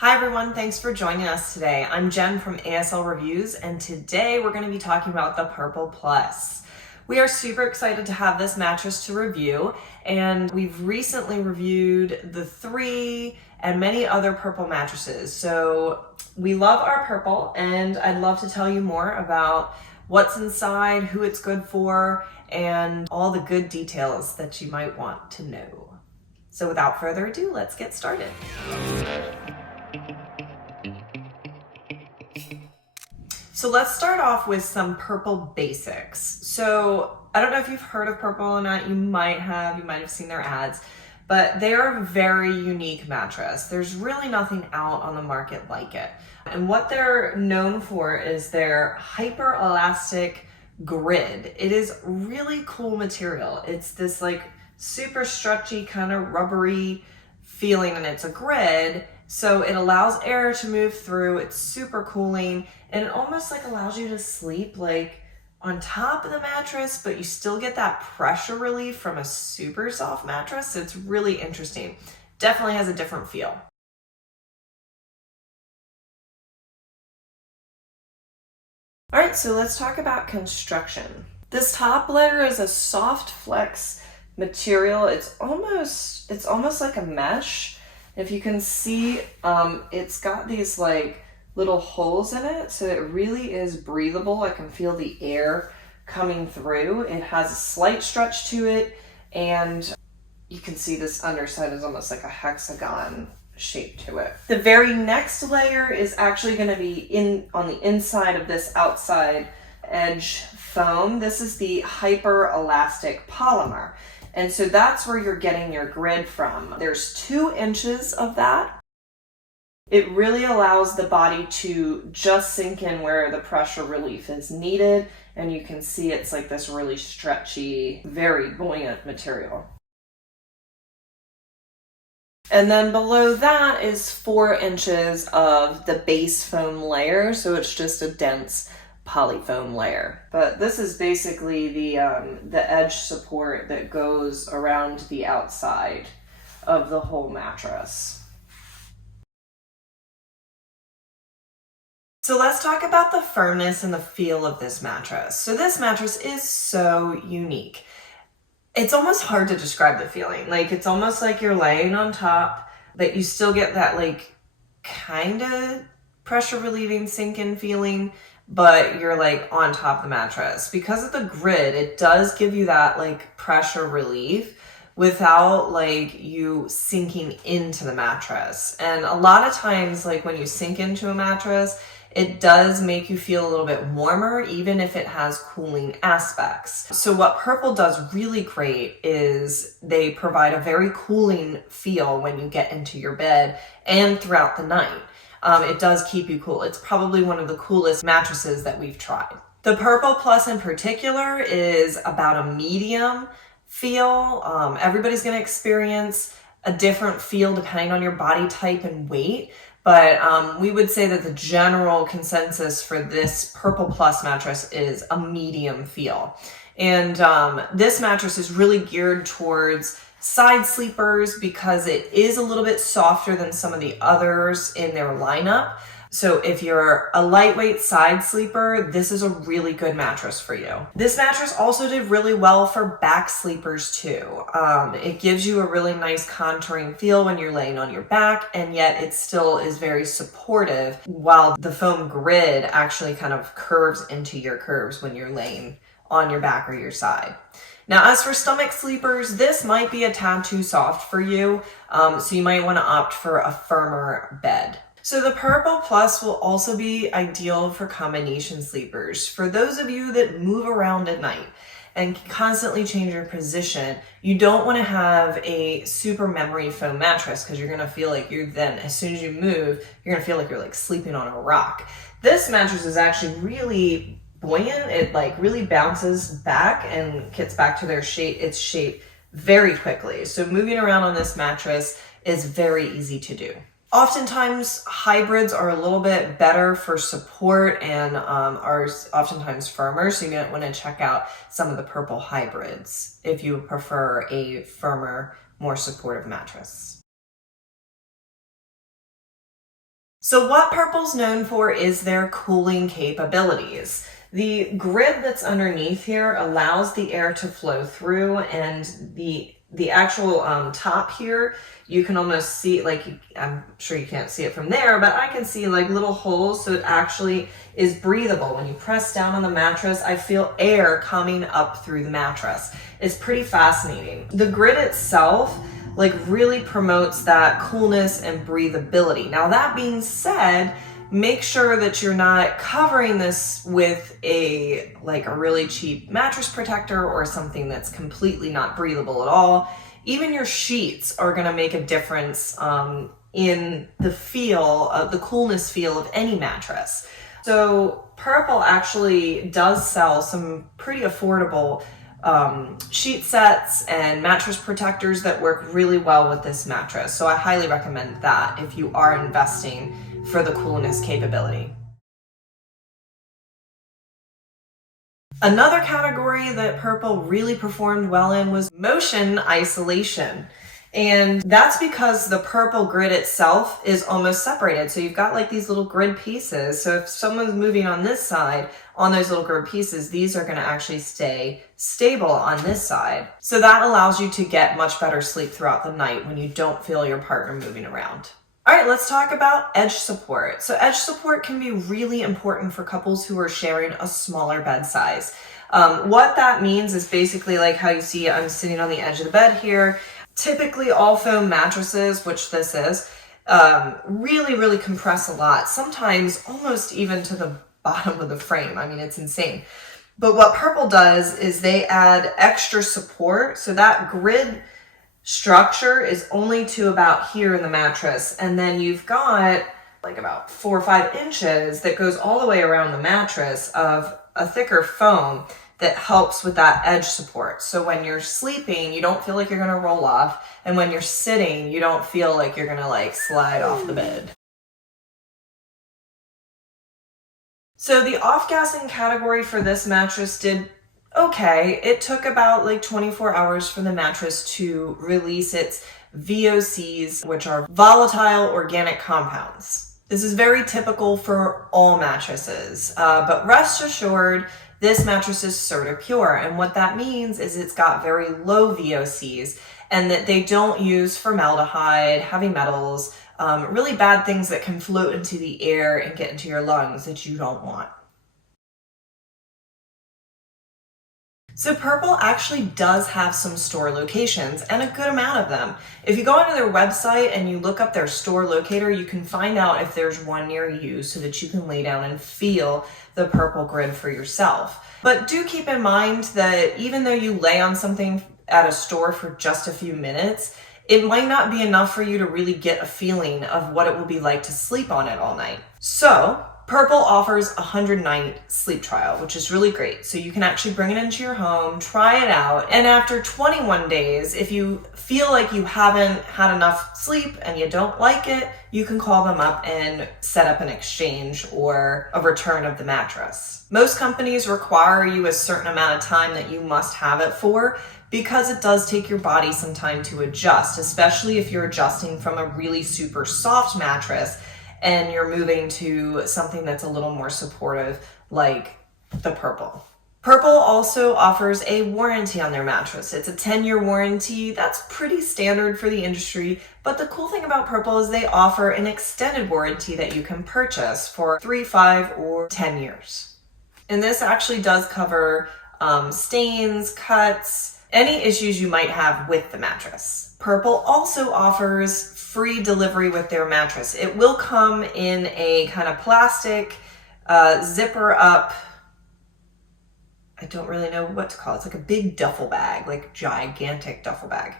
Hi everyone, thanks for joining us today. I'm Jen from ASL Reviews, and today we're going to be talking about the Purple Plus. We are super excited to have this mattress to review, and we've recently reviewed the 3 and many other Purple mattresses. So we love our Purple, and I'd love to tell you more about what's inside, who it's good for, and all the good details that you might want to know. So without further ado, let's get started. So let's start off with some Purple basics. So I don't know if you've heard of Purple or not. You might have seen their ads, but they're a very unique mattress. There's really nothing out on the market like it. And what they're known for is their hyper elastic grid. It is really cool material. It's this like super stretchy kind of rubbery feeling, and it's a grid. So it allows air to move through. It's super cooling, and it almost like allows you to sleep like on top of the mattress, but you still get that pressure relief from a super soft mattress. So it's really interesting. Definitely has a different feel. All right, so let's talk about construction. This top layer is a soft flex material. It's almost like a mesh. If you can see, it's got these like little holes in it, so it really is breathable. I can feel the air coming through. It has a slight stretch to it, and you can see this underside is almost like a hexagon shape to it. The very next layer is actually going to be on the inside of this outside edge foam. This is the hyper elastic polymer. And so that's where you're getting your grid from. There's 2 inches of that. It really allows the body to just sink in where the pressure relief is needed. And you can see it's like this really stretchy, very buoyant material. And then below that is 4 inches of the base foam layer. So it's just a dense polyfoam layer. But this is basically the edge support that goes around the outside of the whole mattress. So let's talk about the firmness and the feel of this mattress. So this mattress is so unique. It's almost hard to describe the feeling. Like, it's almost like you're laying on top, but you still get that like kind of pressure relieving sink in feeling, but you're like on top of the mattress. Because of the grid, it does give you that like pressure relief without like you sinking into the mattress. And a lot of times, like when you sink into a mattress, it does make you feel a little bit warmer, even if it has cooling aspects. So what Purple does really great is they provide a very cooling feel when you get into your bed and throughout the night. It does keep you cool. It's probably one of the coolest mattresses that we've tried. The Purple Plus in particular is about a medium feel. Everybody's going to experience a different feel depending on your body type and weight. But we would say that the general consensus for this Purple Plus mattress is a medium feel. And this mattress is really geared towards side sleepers because it is a little bit softer than some of the others in their lineup. So if you're a lightweight side sleeper, this is a really good mattress for you. This mattress also did really well for back sleepers too. It gives you a really nice contouring feel when you're laying on your back, and yet it still is very supportive, while the foam grid actually kind of curves into your curves when you're laying on your back or your side. Now, as for stomach sleepers, this might be a tad too soft for you, so you might want to opt for a firmer bed. So the Purple Plus will also be ideal for combination sleepers. For those of you that move around at night and constantly change your position, you don't want to have a super memory foam mattress because you're going to feel like as soon as you move, you're going to feel like you're like sleeping on a rock. This mattress is actually really buoyant. It like really bounces back and gets back to its shape very quickly. So moving around on this mattress is very easy to do. Oftentimes, hybrids are a little bit better for support and are oftentimes firmer, so you might want to check out some of the Purple hybrids if you prefer a firmer, more supportive mattress. So what Purple's known for is their cooling capabilities. The grid that's underneath here allows the air to flow through, and the actual top here, you can almost see, like, I'm sure you can't see it from there, but I can see like little holes, so it actually is breathable. When you press down on the mattress, I feel air coming up through the mattress. It's pretty fascinating. The grid itself like really promotes that coolness and breathability. Now that being said, make sure that you're not covering this with a really cheap mattress protector or something that's completely not breathable at all. Even your sheets are gonna make a difference in the feel of the coolness feel of any mattress. So Purple actually does sell some pretty affordable sheet sets and mattress protectors that work really well with this mattress. So I highly recommend that if you are investing for the coolness capability. Another category that Purple really performed well in was motion isolation. And that's because the Purple grid itself is almost separated. So you've got like these little grid pieces. So if someone's moving on this side, on those little grid pieces, these are going to actually stay stable on this side. So that allows you to get much better sleep throughout the night when you don't feel your partner moving around. All right, let's talk about edge support. So edge support can be really important for couples who are sharing a smaller bed size. What that means is basically like how you see I'm sitting on the edge of the bed here. Typically all foam mattresses, which this is, really compress a lot, sometimes almost even to the bottom of the frame. I mean, it's insane. But what Purple does is they add extra support. So that grid structure is only to about here in the mattress. And then you've got like about 4 or 5 inches that goes all the way around the mattress of a thicker foam that helps with that edge support. So when you're sleeping, you don't feel like you're gonna roll off. And when you're sitting, you don't feel like you're gonna like slide off the bed. So the off-gassing category for this mattress did okay. It took about like 24 hours for the mattress to release its VOCs, which are volatile organic compounds. This is very typical for all mattresses, but rest assured, this mattress is CertaPure, and what that means is it's got very low VOCs and that they don't use formaldehyde, heavy metals, really bad things that can float into the air and get into your lungs that you don't want. So Purple actually does have some store locations, and a good amount of them. If you go onto their website and you look up their store locator, you can find out if there's one near you so that you can lay down and feel the Purple grid for yourself. But do keep in mind that even though you lay on something at a store for just a few minutes, it might not be enough for you to really get a feeling of what it will be like to sleep on it all night. So Purple offers a 100-night sleep trial, which is really great. So you can actually bring it into your home, try it out, and after 21 days, if you feel like you haven't had enough sleep and you don't like it, you can call them up and set up an exchange or a return of the mattress. Most companies require you a certain amount of time that you must have it for, because it does take your body some time to adjust, especially if you're adjusting from a really super soft mattress and you're moving to something that's a little more supportive like the Purple. Purple also offers a warranty on their mattress. It's a 10-year warranty. That's pretty standard for the industry, but the cool thing about Purple is they offer an extended warranty that you can purchase for 3, 5, or 10 years. And this actually does cover stains, cuts, any issues you might have with the mattress. Purple also offers free delivery with their mattress. It will come in a kind of plastic zipper up, I don't really know what to call it. It's like a big duffel bag, like gigantic duffel bag.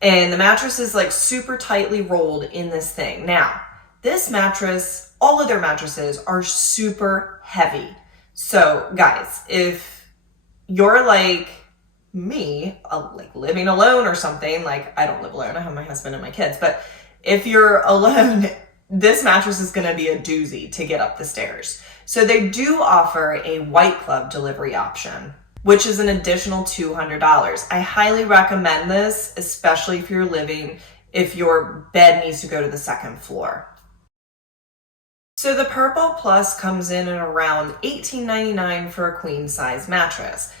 And the mattress is like super tightly rolled in this thing. Now, this mattress, all of their mattresses are super heavy. So guys, if you're like me, like living alone or something, like I don't live alone, I have my husband and my kids, but if you're alone, this mattress is gonna be a doozy to get up the stairs. So they do offer a white glove delivery option, which is an additional $200. I highly recommend this, especially if you're living, if your bed needs to go to the second floor. So the Purple Plus comes in at around $18.99 for a queen size mattress.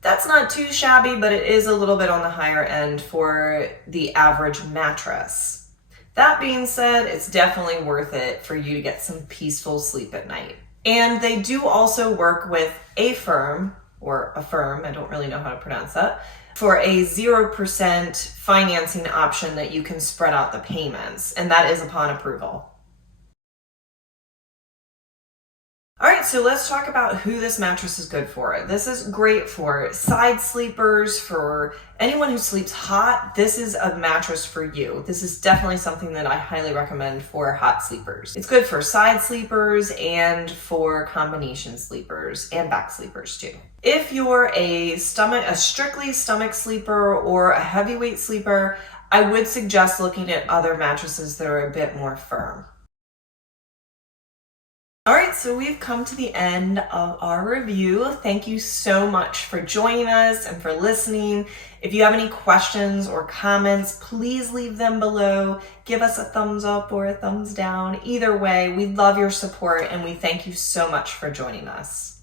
That's not too shabby, but it is a little bit on the higher end for the average mattress. That being said, it's definitely worth it for you to get some peaceful sleep at night. And they do also work with Affirm, or Affirm, I don't really know how to pronounce that, for a 0% financing option that you can spread out the payments, and that is upon approval. All right, so let's talk about who this mattress is good for. This is great for side sleepers, for anyone who sleeps hot. This is a mattress for you. This is definitely something that I highly recommend for hot sleepers. It's good for side sleepers and for combination sleepers and back sleepers too. If you're a strictly stomach sleeper or a heavyweight sleeper, I would suggest looking at other mattresses that are a bit more firm. All right, so we've come to the end of our review. Thank you so much for joining us and for listening. If you have any questions or comments, please leave them below. Give us a thumbs up or a thumbs down. Either way, we love your support and we thank you so much for joining us.